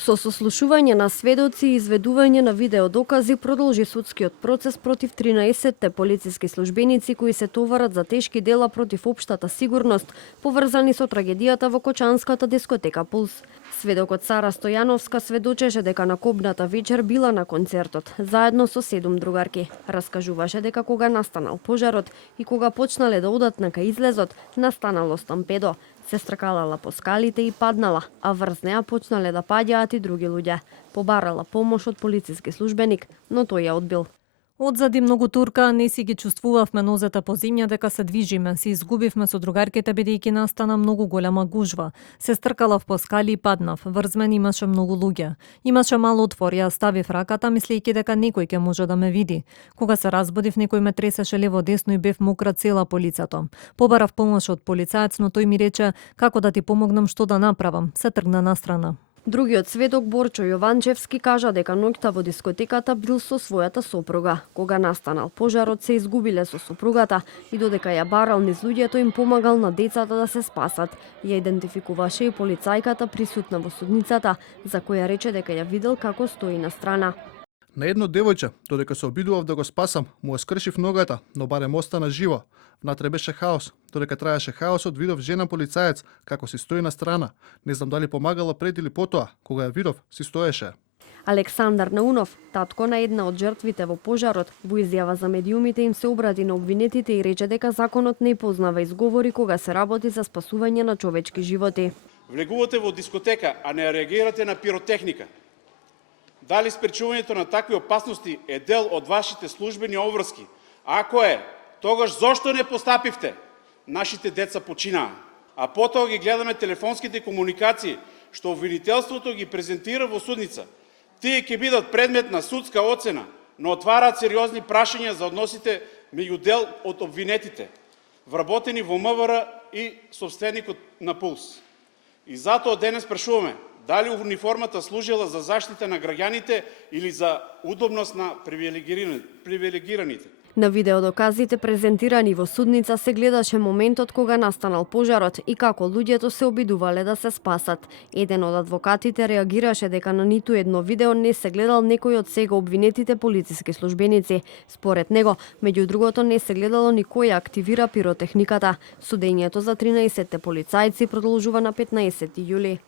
Со сослушување на сведоци и изведување на видеодокази продолжи судскиот процес против 13 полициски службеници кои се товарат за тешки дела против општата сигурност, поврзани со трагедијата во кочанската дискотека Пулс. Сведокот Сара Стојановска сведочеше дека на кобната вечер била на концертот, заедно со 7 другарки. Раскажуваше дека кога настанал пожарот и кога почнале да одат на кај излезот, настанало стампедо. Се стракалала по скалите и паднала, а врз неа почнале да паѓаат и други луѓе. Побарала помош од полициски службеник, но тој ја одбил. Одзади многу турка, не си ги чувствувавме нозете по земја дека се движиме. Се изгубивме со другарките бидејќи настана многу голема гужва. Се стркалав по скали и паднав. Врз мене имаше многу луѓе. Имаше мал отвор, ја ставив раката мислејќи дека некој ќе може да ме види. Кога се разбудив, некој ме тресеше лево десно и бев мокра цела по лицето. Побарав помош од полицаец, но тој ми рече како да ти помогнам, што да направам. Се тргна настрана. Другиот сведок Борчо Јованчевски кажа дека ноќта во дискотеката бил со својата сопруга. Кога настанал пожарот, се изгубиле со сопругата и додека ја барал низ луѓето, им помагал на децата да се спасат. Ја идентификуваше и полицајката присутна во судницата, за која рече дека ја видел како стои на страна. На едно девојче, додека се обидував да го спасам, му ја скршив ногата, но барем остана живо. Внатре беше хаос. Додека траеше хаосот, видов жена полицаец како си стои на страна. Не знам дали помагала пред или потоа. Кога ја видов, си стоеше. Александар Наунов, татко на една од жртвите во пожарот, во изјава за медиумите им се обрати на обвинетите и рече дека законот не познава изговори кога се работи за спасување на човечки животи. Влегувате во дискотека, а не реагирате на пиротехника. Дали спречувањето на такви опасности е дел од вашите службени обврски? Ако е, тогаш зошто не постапивте? Нашите деца починаа. А потоа ги гледаме телефонските комуникации, што обвинителството ги презентира во судница. Тие ќе бидат предмет на судска оцена, но отвараат сериозни прашања за односите меѓу дел од обвинетите, вработени во МВР и собственикот на Пулс. И затоа денес прашуваме, дали униформата служела за заштита на граѓаните или за удобност на привилегираните? На видеодоказите презентирани во судница се гледаше моментот кога настанал пожарот и како луѓето се обидувале да се спасат. Еден од адвокатите реагираше дека на ниту едно видео не се гледал некој од сега обвинетите полициски службеници. Според него, меѓу другото, не се гледало ни кој активира пиротехниката. Судењето за 13 полицајци продолжува на 15 јули.